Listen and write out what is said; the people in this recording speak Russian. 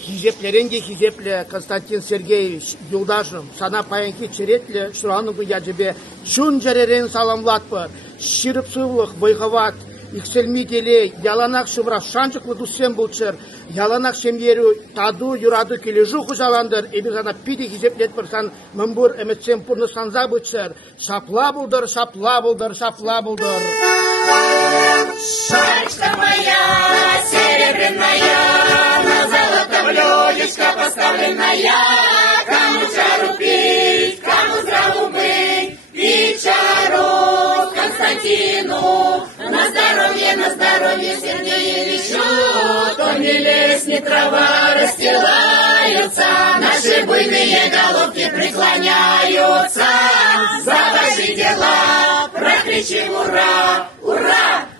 Хизеплеренге хизепле Константин Сергеевич Юлдашым, сана паянки черетле шурану яджебе шун жаререн саламлатпыр, ширып сывлых бойхават, икселми келе, яланак шыбра шанчыклы дуссен булчыр, яланак шемьеру таду юраду кележу хужаландыр, эбиргана пиди хизеплетпыр сан мымбур эметсен пурны санза бычыр, шапла булдыр, шапла булдыр, шапла булдыр. Шарочка моя, серебряная, на золотом блюдечко поставленная, кому чару пить, кому здраву быть, пить чару Константину, на здоровье, Сергею Ильичу, то не лес, ни трава расстилаются, наши буйные головки преклоняются, за ваши дела прокричим ура, ура!